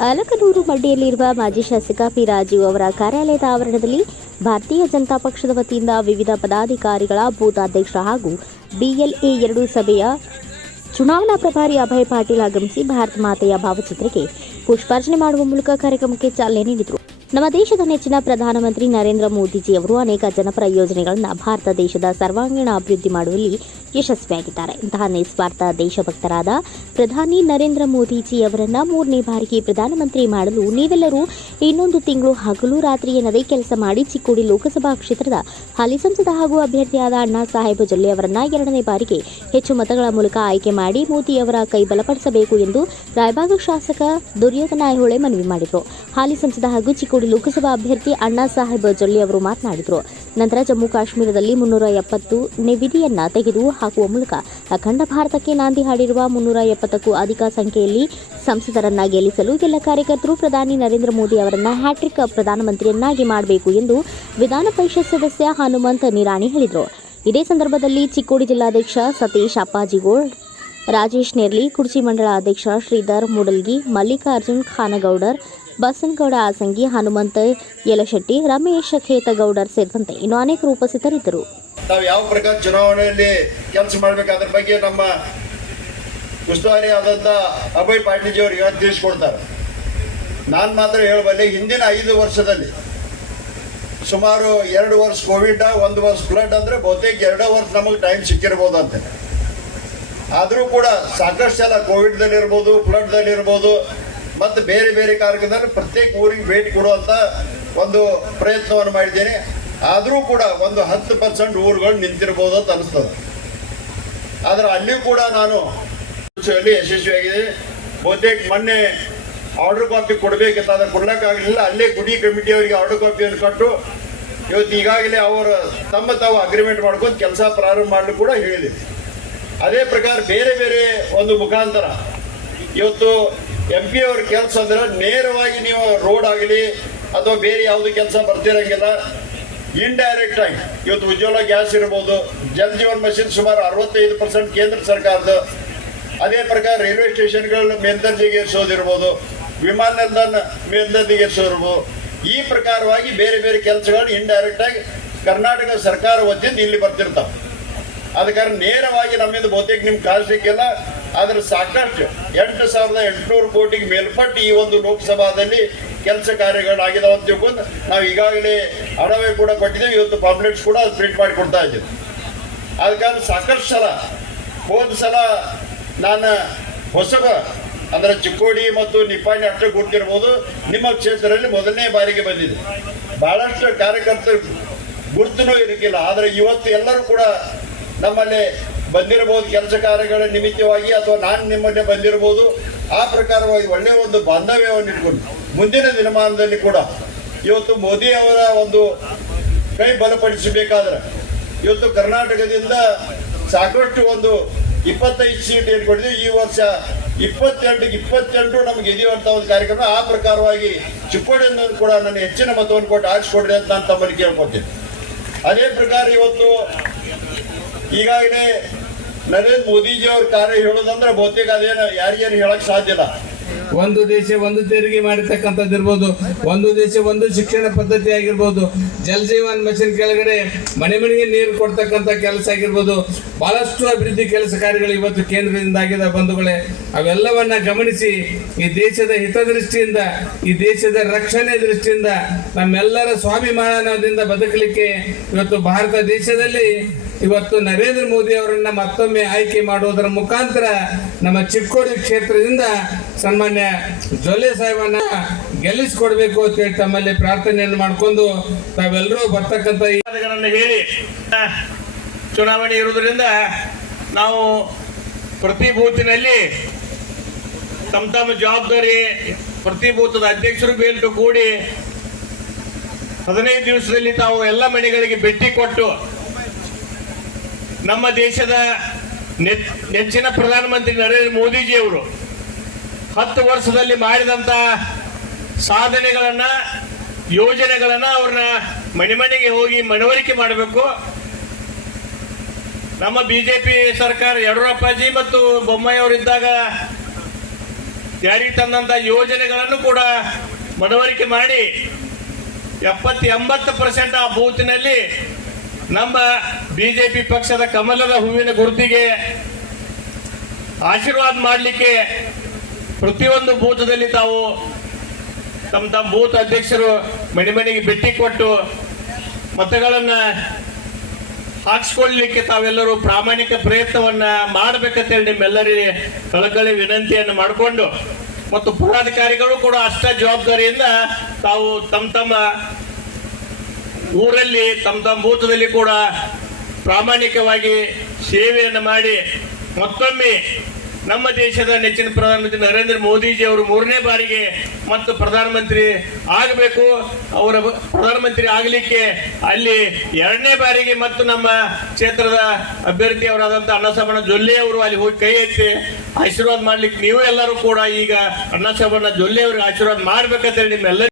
ಅಲಕನೂರು ಮಂಡಿಯಲ್ಲಿರುವ ಮಾಜಿ ಶಾಸಕ ಪಿ ರಾಜೀವ್ ಅವರ ಕಾರ್ಯಾಲಯದ ಆವರಣದಲ್ಲಿ ಭಾರತೀಯ ಜನತಾ ಪಕ್ಷದ ವತಿಯಿಂದ ವಿವಿಧ ಪದಾಧಿಕಾರಿಗಳ ಬೂತ್ ಅಧ್ಯಕ್ಷ ಹಾಗೂ ಬಿಎಲ್ಎ ಎರಡು ಸಭೆಯ ಚುನಾವಣಾ ಪ್ರಭಾರಿ ಅಭಯ್ ಪಾಟೀಲ್ ಆಗಮಿಸಿ ಭಾರತ ಮಾತೆಯ ಭಾವಚಿತ್ರಕ್ಕೆ ಪುಷ್ಪಾರ್ಚನೆ ಮಾಡುವ ಮೂಲಕ ಕಾರ್ಯಕ್ರಮಕ್ಕೆ ಚಾಲನೆ ನೀಡಿದರು. ನಮ್ಮ ದೇಶದ ನೆಚ್ಚಿನ ಪ್ರಧಾನಮಂತ್ರಿ ನರೇಂದ್ರ ಮೋದಿಜಿ ಅವರು ಅನೇಕ ಜನಪರ ಯೋಜನೆಗಳನ್ನು ಭಾರತ ದೇಶದ ಸರ್ವಾಂಗೀಣ ಅಭಿವೃದ್ಧಿ ಮಾಡುವಲ್ಲಿ ಯಶಸ್ವಿಯಾಗಿದ್ದಾರೆ. ಇಂತಹ ನಿಸ್ವಾರ್ಥ ದೇಶಭಕ್ತರಾದ ಪ್ರಧಾನಿ ನರೇಂದ್ರ ಮೋದಿಜಿ ಅವರನ್ನು ಮೂರನೇ ಬಾರಿಗೆ ಪ್ರಧಾನಮಂತ್ರಿ ಮಾಡಲು ನೀವೆಲ್ಲರೂ ಇನ್ನೊಂದು ತಿಂಗಳು ಹಗಲು ರಾತ್ರಿ ಎನ್ನದೇ ಕೆಲಸ ಮಾಡಿ ಚಿಕ್ಕೋಡಿ ಲೋಕಸಭಾ ಕ್ಷೇತ್ರದ ಹಾಲಿ ಸಂಸದ ಹಾಗೂ ಅಭ್ಯರ್ಥಿಯಾದ ಅಣ್ಣಾ ಸಾಹೇಬ್ ಜೊಲ್ಲೆ ಅವರನ್ನ ಎರಡನೇ ಬಾರಿಗೆ ಹೆಚ್ಚು ಮತಗಳ ಮೂಲಕ ಆಯ್ಕೆ ಮಾಡಿ ಮೋದಿ ಅವರ ಕೈ ಬಲಪಡಿಸಬೇಕು ಎಂದು ರಾಯಭಾಗ ಶಾಸಕ ದುರ್ಯೋಧನ ಐಹೊಳೆ ಮನವಿ ಮಾಡಿದರು. ಹಾಲಿ ಸಂಸದ ಹಾಗೂ ಚಿಕ್ಕೋಡಿ ಲೋಕಸಭಾ ಅಭ್ಯರ್ಥಿ ಅಣ್ಣಾ ಸಾಹೇಬ್ ಜೊಲ್ಲೆ ಅವರು ಮಾತನಾಡಿದರು. ನಂತರ ಜಮ್ಮು ಕಾಶ್ಮೀರದಲ್ಲಿ ಮುನ್ನೂರ ಎಪ್ಪತ್ತು ನಿವಿಧಿಯನ್ನ ತೆಗೆದು ಹಾಕುವ ಮೂಲಕ ಅಖಂಡ ಭಾರತಕ್ಕೆ ನಾಂದಿ ಹಾಡಿರುವ ಮುನ್ನೂರ ಎಪ್ಪತ್ತಕ್ಕೂ ಅಧಿಕ ಸಂಖ್ಯೆಯಲ್ಲಿ ಸಂಸದರನ್ನ ಗೆಲ್ಲಿಸಲು ಎಲ್ಲ ಕಾರ್ಯಕರ್ತರು ಪ್ರಧಾನಿ ನರೇಂದ್ರ ಮೋದಿ ಅವರನ್ನ ಹ್ಯಾಟ್ರಿಕ್ ಪ್ರಧಾನಮಂತ್ರಿಯನ್ನಾಗಿ ಮಾಡಬೇಕು ಎಂದು ವಿಧಾನ ಪರಿಷತ್ ಸದಸ್ಯ ಹನುಮಂತ ನಿರಾಣಿ ಹೇಳಿದರು. ಇದೇ ಸಂದರ್ಭದಲ್ಲಿ ಚಿಕ್ಕೋಡಿ ಜಿಲ್ಲಾಧ್ಯಕ್ಷ ಸತೀಶ್ ಅಪ್ಪಾಜಿಗೋಳ್, ರಾಜೇಶ್ ನೆರ್ಲಿ ಕುರ್ಚಿ ಮಂಡಳ ಅಧ್ಯಕ್ಷ ಶ್ರೀಧರ್ ಮುಡಲ್ಗಿ, ಮಲ್ಲಿಕಾರ್ಜುನ್ ಖಾನಗೌಡರ್ ಬಸನಗೌಡ ಆಸಂಗಿ, ಹನುಮಂತ ಯಲಶೆಟ್ಟಿ, ರಮೇಶ್ ಖೇತಗೌಡರ್ ಸೇರಿದಂತೆ ಇನ್ನು ಅನೇಕ ಉಪಸ್ಥಿತರಿದ್ದರು ನಾವು ಯಾವ ಪ್ರಕಾರ ಚುನಾವಣೆಯಲ್ಲಿ ಕೆಲಸ ಮಾಡ್ಬೇಕು ಅದ್ರ ಬಗ್ಗೆ ನಮ್ಮ ಉಸ್ತುವಾರಿ ಆದಂತ ಅಭಯ್ ಪಾಟೀಲ್ಜಿ ಅವ್ರಿಗೆ ಇವತ್ತು ತಿಳಿಸ್ಕೊಡ್ತಾರೆ. ನಾನು ಮಾತ್ರ ಹೇಳಬಲ್ಲೆ, ಹಿಂದಿನ ಐದು ವರ್ಷದಲ್ಲಿ ಸುಮಾರು ಎರಡು ವರ್ಷ ಕೋವಿಡ್, ಒಂದು ವರ್ಷ ಫ್ಲಡ್ ಅಂದ್ರೆ ಬಹುತೇಕ ಎರಡೋ ವರ್ಷ ನಮಗೆ ಟೈಮ್ ಸಿಕ್ಕಿರ್ಬೋದು ಅಂತ ಆದರೂ ಕೂಡ ಸಾಕಷ್ಟು ಎಲ್ಲ ಕೋವಿಡ್ದಲ್ಲಿ ಇರ್ಬೋದು ಫ್ಲಡ್ದಲ್ಲಿ ಇರ್ಬೋದು ಮತ್ತು ಬೇರೆ ಬೇರೆ ಕಾರ್ಯಕ್ರಮದಲ್ಲಿ ಪ್ರತ್ಯೇಕ ಊರಿಗೆ ಭೇಟಿ ಕೊಡುವಂಥ ಒಂದು ಪ್ರಯತ್ನವನ್ನು ಮಾಡಿದ್ದೇನೆ. ಆದರೂ ಕೂಡ ಒಂದು ಹತ್ತು ಪರ್ಸೆಂಟ್ ಊರುಗಳು ನಿಂತಿರ್ಬೋದು ಅಂತ ಅನಿಸ್ತದೆ. ಆದರೆ ಅಲ್ಲಿಯೂ ಕೂಡ ನಾನು ಯಶಸ್ವಿಯಾಗಿದೆ. ಬಹುತೇಕ ಮೊನ್ನೆ ಆರ್ಡರ್ ಕಾಪಿ ಕೊಡಬೇಕಿತ್ತು ಅದನ್ನು ಕೊಡ್ಲಿಕ್ಕಾಗಲಿಲ್ಲ. ಅಲ್ಲೇ ಗುಡಿ ಕಮಿಟಿಯವರಿಗೆ ಆರ್ಡರ್ ಕಾಪಿಯನ್ನು ಕೊಟ್ಟು ಇವತ್ತು ಈಗಾಗಲೇ ಅವರು ತಮ್ಮ ತಾವು ಅಗ್ರಿಮೆಂಟ್ ಮಾಡ್ಕೊಂಡು ಕೆಲಸ ಪ್ರಾರಂಭ ಮಾಡಲು ಕೂಡ ಹೇಳಿದೆ. ಅದೇ ಪ್ರಕಾರ ಬೇರೆ ಬೇರೆ ಒಂದು ಮುಖಾಂತರ ಇವತ್ತು ಎಂ ಪಿ ಅವ್ರ ಕೆಲಸ ಅಂದ್ರೆ ನೇರವಾಗಿ ನೀವು ರೋಡ್ ಆಗಲಿ ಅಥವಾ ಬೇರೆ ಯಾವುದು ಕೆಲಸ ಬರ್ತಿರಂಗಿಲ್ಲ ಇಂಡೈರೆಕ್ಟ್ ಆಗಿ. ಇವತ್ತು ಉಜ್ವಲ ಗ್ಯಾಸ್ ಇರ್ಬೋದು, ಜಲ್ ಜೀವನ್ ಮಷಿನ್ ಸುಮಾರು ಅರವತ್ತೈದು ಪರ್ಸೆಂಟ್ ಕೇಂದ್ರ ಸರ್ಕಾರದ ಅದೇ ಪ್ರಕಾರ ರೈಲ್ವೆ ಸ್ಟೇಷನ್ಗಳನ್ನ ಮೇಲ್ದರ್ಜೆಗೆ ಏರಿಸೋದಿರ್ಬೋದು ವಿಮಾನ ನಿಲ್ದಾಣ ಮೇಲ್ದರ್ಜೆಗೆ ಏರಿಸೋದಿರ್ಬೋದು ಈ ಪ್ರಕಾರವಾಗಿ ಬೇರೆ ಬೇರೆ ಕೆಲಸಗಳು ಇಂಡೈರೆಕ್ಟ್ ಆಗಿ ಕರ್ನಾಟಕ ಸರ್ಕಾರ ವತಿಯಿಂದ ಇಲ್ಲಿ ಬರ್ತಿರ್ತಾವೆ. ಕಾರಣ ನೇರವಾಗಿ ನಮ್ಮಿಂದ ಬಹುತೇಕ ನಿಮ್ಗೆ ಕಾಣಿಸ್ಲಿಕ್ಕಿಲ್ಲ ಆದ್ರೆ ಸಾಕಷ್ಟು ಎಂಟು ಸಾವಿರದ ಎಂಟುನೂರು ಕೋಟಿಗೆ ಮೇಲ್ಪಟ್ಟು ಈ ಒಂದು ಲೋಕಸಭಾದಲ್ಲಿ ಕೆಲಸ ಕಾರ್ಯಗಳಾಗಿದಾವೆ ಅಂತ ತಿಳ್ಕೊಂಡು ನಾವು ಈಗಾಗಲೇ ಹಣವೇ ಕೂಡ ಕೊಟ್ಟಿದ್ದೇವೆ. ಇವತ್ತು ಪಾಂಪ್ಲೆಟ್ಸ್ ಕೂಡ ಅದು ಪ್ರಿಂಟ್ ಮಾಡಿ ಕೊಡ್ತಾ ಇದ್ದೀವಿ. ಆದ ಸಾಕಷ್ಟು ಸಲ, ಹೋದ ಸಲ ನಾನು ಹೊಸಬ ಅಂದ್ರೆ ಚಿಕ್ಕೋಡಿ ಮತ್ತು ನಿಪ್ಪಾಣಿ ಅಷ್ಟೇ ಗುರ್ತಿರ್ಬೋದು. ನಿಮ್ಮ ಕ್ಷೇತ್ರದಲ್ಲಿ ಮೊದಲನೇ ಬಾರಿಗೆ ಬಂದಿದೆ. ಬಹಳಷ್ಟು ಕಾರ್ಯಕರ್ತರು ಗುರುತುನೂ ಇರಲಿಲ್ಲ ಆದರೆ ಇವತ್ತು ಎಲ್ಲರೂ ಕೂಡ ನಮ್ಮಲ್ಲಿ ಬಂದಿರಬಹುದು ಕೆಲಸ ಕಾರ್ಯಗಳ ನಿಮಿತ್ತವಾಗಿ ಅಥವಾ ನಾನು ನಿಮ್ಮನ್ನೇ ಬಂದಿರಬಹುದು, ಆ ಪ್ರಕಾರವಾಗಿ ಒಳ್ಳೆಯ ಒಂದು ಬಾಂಧವ್ಯವನ್ನು ಇಟ್ಕೊಂಡು ಮುಂದಿನ ದಿನಮಾನದಲ್ಲಿ ಕೂಡ ಇವತ್ತು ಮೋದಿ ಅವರ ಒಂದು ಕೈ ಬಲಪಡಿಸಬೇಕಾದ್ರೆ ಇವತ್ತು ಕರ್ನಾಟಕದಿಂದ ಸಾಕಷ್ಟು ಒಂದು ಇಪ್ಪತ್ತೈದು ಸೀಟ್ ಏನು ಈ ವರ್ಷ ಇಪ್ಪತ್ತೆಂಟು ಇಪ್ಪತ್ತೆಂಟು ನಮ್ಗೆ ಇದೆಯುವಂಥ ಒಂದು ಕಾರ್ಯಕ್ರಮ. ಆ ಪ್ರಕಾರವಾಗಿ ಚಿಕ್ಕೋಡಿಯಿಂದ ಕೂಡ ನನ್ನ ಹೆಚ್ಚಿನ ಮತವನ್ನು ಕೊಟ್ಟು ಆರಿಸ್ಕೊಡ್ರಿ ಅಂತ ನಾನು ತಮ್ಮಲ್ಲಿ ಕೇಳ್ಕೊತೀನಿ ಅದೇ ಪ್ರಕಾರ ಇವತ್ತು ಈಗಾಗಲೇ ನರೇಂದ್ರ ಮೋದಿಜಿ ಅವ್ರ ಕಾರ್ಯ ಹೇಳೋದಂದ್ರೆ ಬಹುತೇಕ ಅದೇನು ಯಾರಿಗೇನು ಹೇಳಕ್ ಸಾಧ್ಯ ಇಲ್ಲ. ಒಂದು ದೇಶ ಒಂದು ತೆರಿಗೆ ಮಾಡಿರ್ತಕ್ಕಂಥದ್ದು ಇರ್ಬೋದು, ಒಂದು ದೇಶ ಒಂದು ಶಿಕ್ಷಣ ಪದ್ಧತಿ ಆಗಿರ್ಬೋದು, ಜಲ್ ಜೀವನ್ ಮಿಷನ್ ಕೆಳಗಡೆ ಮನೆ ಮನೆಗೆ ನೀರು ಕೊಡ್ತಕ್ಕಂಥ ಕೆಲಸ ಆಗಿರ್ಬೋದು, ಬಹಳಷ್ಟು ಅಭಿವೃದ್ಧಿ ಕೆಲಸ ಕಾರ್ಯಗಳು ಇವತ್ತು ಕೇಂದ್ರದಿಂದ ಆಗಿದೆ ಬಂಧುಗಳೇ. ಅವೆಲ್ಲವನ್ನ ಗಮನಿಸಿ ಈ ದೇಶದ ಹಿತದೃಷ್ಟಿಯಿಂದ, ಈ ದೇಶದ ರಕ್ಷಣೆ ದೃಷ್ಟಿಯಿಂದ ನಮ್ಮೆಲ್ಲರ ಸ್ವಾಭಿಮಾನದಿಂದ ಬದುಕಲಿಕ್ಕೆ ಇವತ್ತು ಭಾರತ ದೇಶದಲ್ಲಿ ಇವತ್ತು ನರೇಂದ್ರ ಮೋದಿ ಅವರನ್ನ ಮತ್ತೊಮ್ಮೆ ಆಯ್ಕೆ ಮಾಡುವುದರ ಮುಖಾಂತರ ನಮ್ಮ ಚಿಕ್ಕೋಡಿ ಕ್ಷೇತ್ರದಿಂದ ಸನ್ಮಾನ್ಯ ಜೊಲ್ಲೆ ಸಾಹೇಬನ್ನ ಗೆಲ್ಲಿಸಿಕೊಡ್ಬೇಕು ಅಂತ ಹೇಳಿ ತಮ್ಮಲ್ಲಿ ಪ್ರಾರ್ಥನೆಯನ್ನು ಮಾಡ್ಕೊಂಡು ತಾವೆಲ್ಲರೂ ಬರ್ತಕ್ಕಂತ ಹೇಳಿ ಚುನಾವಣೆ ಇರುವುದರಿಂದ ನಾವು ಪ್ರತಿ ಬೂತಿನಲ್ಲಿ ತಮ್ಮ ತಮ್ಮ ಜವಾಬ್ದಾರಿ, ಪ್ರತಿ ಬೂತದ ಅಧ್ಯಕ್ಷರು ಬೇಲ್ಟು ಕೂಡಿ ಹದಿನೈದು ದಿವಸದಲ್ಲಿ ತಾವು ಎಲ್ಲ ಮನೆಗಳಿಗೆ ಭೇಟಿ ಕೊಟ್ಟು ನಮ್ಮ ದೇಶದ ನೆಚ್- ನೆಚ್ಚಿನ ಪ್ರಧಾನಮಂತ್ರಿ ನರೇಂದ್ರ ಮೋದಿಜಿಯವರು ಹತ್ತು ವರ್ಷದಲ್ಲಿ ಮಾಡಿದಂತ ಸಾಧನೆಗಳನ್ನ, ಯೋಜನೆಗಳನ್ನ ಅವ್ರನ್ನ ಮನೆ ಮನೆಗೆ ಹೋಗಿ ಮನವರಿಕೆ ಮಾಡಬೇಕು. ನಮ್ಮ ಬಿಜೆಪಿ ಸರ್ಕಾರ ಯಡಿಯೂರಪ್ಪಾಜಿ ಮತ್ತು ಬೊಮ್ಮಾಯಿ ಅವರಿದ್ದಾಗ ಜಾರಿ ತಂದಂತ ಯೋಜನೆಗಳನ್ನು ಕೂಡ ಮನವರಿಕೆ ಮಾಡಿ ಎಪ್ಪತ್ತು ಎಂಬತ್ತು ಪರ್ಸೆಂಟ್ ಆ ಬೂತಿನಲ್ಲಿ ನಮ್ಮ ಬಿಜೆಪಿ ಪಕ್ಷದ ಕಮಲದ ಹೂವಿನ ಗುರುತಿಗೆ ಆಶೀರ್ವಾದ ಮಾಡಲಿಕ್ಕೆ ಪ್ರತಿಯೊಂದು ಬೂತದಲ್ಲಿ ತಾವು ತಮ್ಮ ತಮ್ಮ ಬೂತ್ ಅಧ್ಯಕ್ಷರು ಮನೆ ಮನೆಗೆ ಭೇಟಿ ಕೊಟ್ಟು ಮತಗಳನ್ನ ಹಾಕ್ಸ್ಕೊಳ್ಲಿಕ್ಕೆ ತಾವೆಲ್ಲರೂ ಪ್ರಾಮಾಣಿಕ ಪ್ರಯತ್ನವನ್ನ ಮಾಡಬೇಕಂತೇಳಿ ನಿಮ್ಮೆಲ್ಲರಿಗೆ ಕಳಕಳಿ ವಿನಂತಿಯನ್ನು ಮಾಡಿಕೊಂಡು ಮತ್ತು ಪದಾಧಿಕಾರಿಗಳು ಕೂಡ ಅಷ್ಟ ಜವಾಬ್ದಾರಿಯಿಂದ ತಾವು ತಮ್ಮ ತಮ್ಮ ಊರಲ್ಲಿ ತಮ್ಮ ತಮ್ಮ ಬೂತದಲ್ಲಿ ಕೂಡ ಪ್ರಾಮಾಣಿಕವಾಗಿ ಸೇವೆಯನ್ನು ಮಾಡಿ ಮತ್ತೊಮ್ಮೆ ನಮ್ಮ ದೇಶದ ನೆಚ್ಚಿನ ಪ್ರಧಾನಮಂತ್ರಿ ನರೇಂದ್ರ ಮೋದಿಜಿ ಅವರು ಮೂರನೇ ಬಾರಿಗೆ ಮತ್ತು ಪ್ರಧಾನಮಂತ್ರಿ ಆಗಬೇಕು, ಅವರ ಪ್ರಧಾನಮಂತ್ರಿ ಆಗಲಿಕ್ಕೆ ಅಲ್ಲಿ ಎರಡನೇ ಬಾರಿಗೆ ಮತ್ತು ನಮ್ಮ ಕ್ಷೇತ್ರದ ಅಭ್ಯರ್ಥಿಯವರಾದಂಥ ಅನ್ನಸಬಣ್ಣ ಜೊಲ್ಲೆ ಅವರು ಅಲ್ಲಿ ಹೋಗಿ ಕೈ ಎತ್ತಿ ಆಶೀರ್ವಾದ ಮಾಡ್ಲಿಕ್ಕೆ ನೀವು ಎಲ್ಲರೂ ಕೂಡ ಈಗ ಅಣ್ಣಸಮಣ ಜೊಲ್ಲೆ ಅವರಿಗೆ ಆಶೀರ್ವಾದ ಮಾಡ್ಬೇಕಂತೇಳಿ ನಿಮ್ಮೆಲ್ಲ